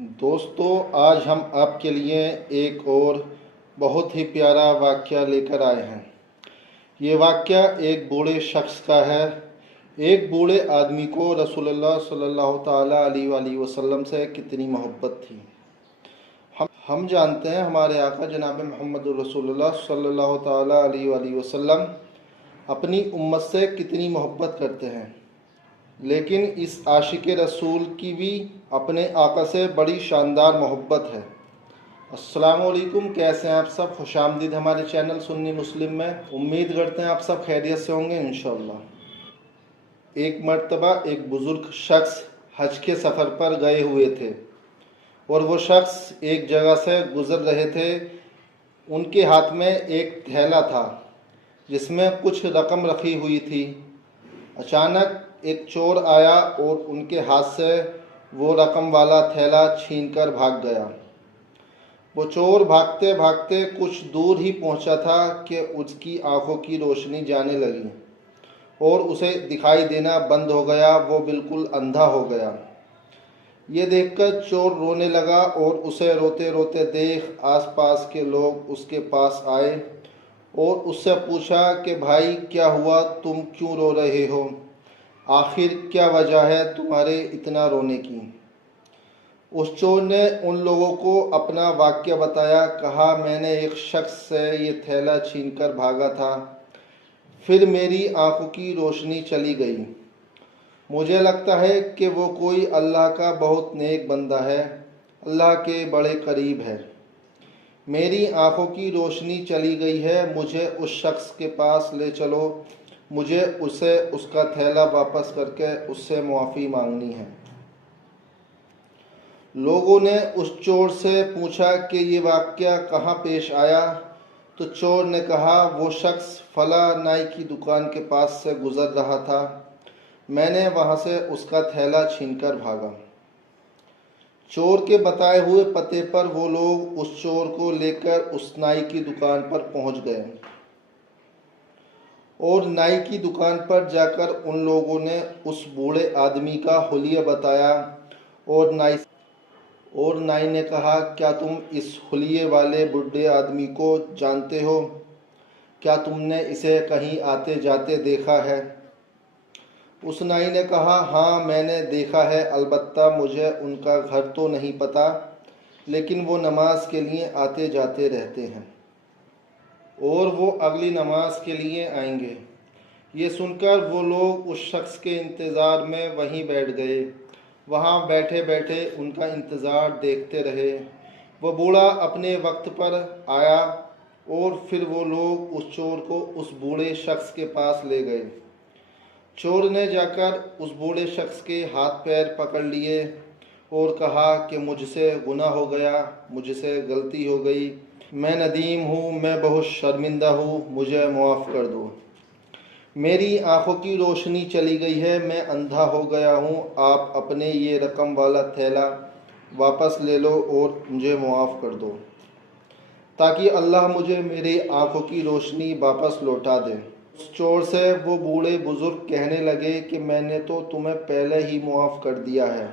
दोस्तों, आज हम आपके लिए एक और बहुत ही प्यारा वाक़या लेकर आए हैं। ये वाक़या एक बूढ़े शख्स का है। एक बूढ़े आदमी को रसूलुल्लाह सल्लल्लाहु ताला अलैहि वसल्लम से कितनी मोहब्बत थी। हम जानते हैं हमारे आका जनाब मोहम्मद रसूलुल्लाह सल्लल्लाहु ताला अलैहि वसल्लम अपनी उम्मत से कितनी मोहब्बत करते हैं, लेकिन इस आशिक रसूल की भी अपने आका से बड़ी शानदार मोहब्बत है। अस्सलाम वालेकुम, कैसे हैं आप सब? खुशामदीद हमारे चैनल सुन्नी मुस्लिम में। उम्मीद करते हैं आप सब खैरियत से होंगे इंशाअल्लाह। एक मर्तबा एक बुज़ुर्ग शख्स हज के सफ़र पर गए हुए थे और वो शख्स एक जगह से गुज़र रहे थे। उनके हाथ में एक थैला था जिसमें कुछ रकम रखी हुई थी। अचानक एक चोर आया और उनके हाथ से वो रकम वाला थैला छीनकर भाग गया। वो चोर भागते भागते कुछ दूर ही पहुंचा था कि उसकी आंखों की रोशनी जाने लगी और उसे दिखाई देना बंद हो गया। वो बिल्कुल अंधा हो गया। ये देखकर चोर रोने लगा और उसे रोते रोते देख आसपास के लोग उसके पास आए और उससे पूछा कि भाई क्या हुआ, तुम क्यों रो रहे हो? आखिर क्या वजह है तुम्हारे इतना रोने की? उस चोर ने उन लोगों को अपना वाक़या बताया। कहा, मैंने एक शख्स से ये थैला छीनकर भागा था, फिर मेरी आंखों की रोशनी चली गई। मुझे लगता है कि वो कोई अल्लाह का बहुत नेक बंदा है, अल्लाह के बड़े करीब है। मेरी आंखों की रोशनी चली गई है, मुझे उस शख्स के पास ले चलो। मुझे उसे उसका थैला वापस करके उससे मुआफ़ी मांगनी है। लोगों ने उस चोर से पूछा कि ये वाक़या कहाँ पेश आया? तो चोर ने कहा, वो शख्स फला नाई की दुकान के पास से गुज़र रहा था, मैंने वहाँ से उसका थैला छीनकर भागा। चोर के बताए हुए पते पर वो लोग उस चोर को लेकर उस नाई की दुकान पर पहुँच गए और नाई की दुकान पर जाकर उन लोगों ने उस बूढ़े आदमी का हुलिया बताया और नाई ने कहा, क्या तुम इस हुलिये वाले बूढ़े आदमी को जानते हो? क्या तुमने इसे कहीं आते जाते देखा है? उस नाई ने कहा, हाँ मैंने देखा है, अलबत्ता मुझे उनका घर तो नहीं पता, लेकिन वो नमाज के लिए आते जाते रहते हैं और वो अगली नमाज के लिए आएंगे। ये सुनकर वो लोग उस शख्स के इंतज़ार में वहीं बैठ गए। वहाँ बैठे बैठे उनका इंतज़ार देखते रहे। वो बूढ़ा अपने वक्त पर आया और फिर वो लोग उस चोर को उस बूढ़े शख्स के पास ले गए। चोर ने जाकर उस बूढ़े शख्स के हाथ पैर पकड़ लिए और कहा कि मुझसे गुनाह हो गया, मुझसे गलती हो गई, मैं नदीम हूँ, मैं बहुत शर्मिंदा हूँ, मुझे माफ़ कर दो। मेरी आंखों की रोशनी चली गई है, मैं अंधा हो गया हूँ, आप अपने ये रकम वाला थैला वापस ले लो और मुझे माफ़ कर दो, ताकि अल्लाह मुझे मेरी आंखों की रोशनी वापस लौटा दे। उस चोर से वो बूढ़े बुज़ुर्ग कहने लगे कि मैंने तो तुम्हें पहले ही माफ़ कर दिया है।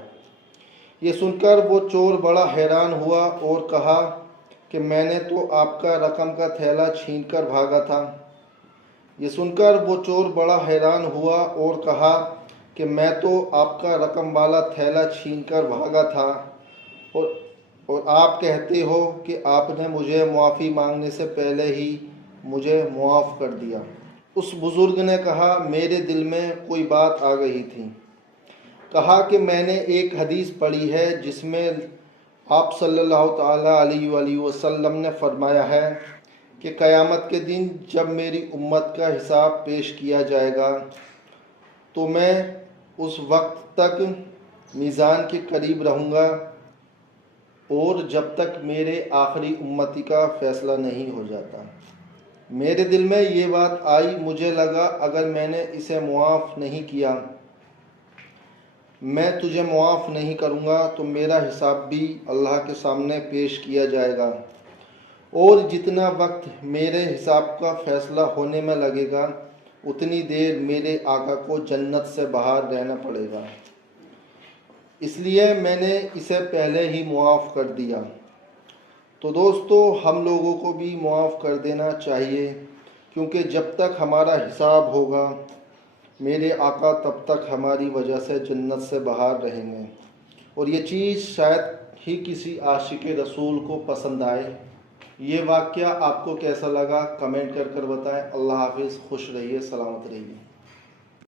ये सुनकर वो चोर बड़ा हैरान हुआ और कहा कि मैंने तो आपका रकम का थैला छीन कर भागा था। ये सुनकर वो चोर बड़ा हैरान हुआ और कहा कि मैं तो आपका रकम वाला थैला छीन कर भागा था और आप कहते हो कि आपने मुझे मुआफ़ी मांगने से पहले ही मुझे मुआफ़ कर दिया। उस बुज़ुर्ग ने कहा, मेरे दिल में कोई बात आ गई थी। कहा कि मैंने एक हदीस पढ़ी है जिसमें आप सल्लल्लाहु ताला अलैहि वसल्लम ने फरमाया है कि क़यामत के दिन जब मेरी उम्मत का हिसाब पेश किया जाएगा तो मैं उस वक्त तक मीज़ान के करीब रहूँगा और जब तक मेरे आखिरी उम्मती का फ़ैसला नहीं हो जाता। मेरे दिल में ये बात आई, मुझे लगा अगर मैंने इसे मुआफ़ नहीं किया, मैं तुझे मुआफ़ नहीं करूँगा तो मेरा हिसाब भी अल्लाह के सामने पेश किया जाएगा और जितना वक्त मेरे हिसाब का फ़ैसला होने में लगेगा उतनी देर मेरे आका को जन्नत से बाहर रहना पड़ेगा। इसलिए मैंने इसे पहले ही मुआफ़ कर दिया। तो दोस्तों, हम लोगों को भी मुआफ़ कर देना चाहिए, क्योंकि जब तक हमारा हिसाब होगा मेरे आका तब तक हमारी वजह से जन्नत से बाहर रहेंगे। और ये चीज़ शायद ही किसी आशिक रसूल को पसंद आए। ये वाक़या आपको कैसा लगा कमेंट कर बताएं। अल्लाह हाफिज़, खुश रहिए, सलामत रहिए।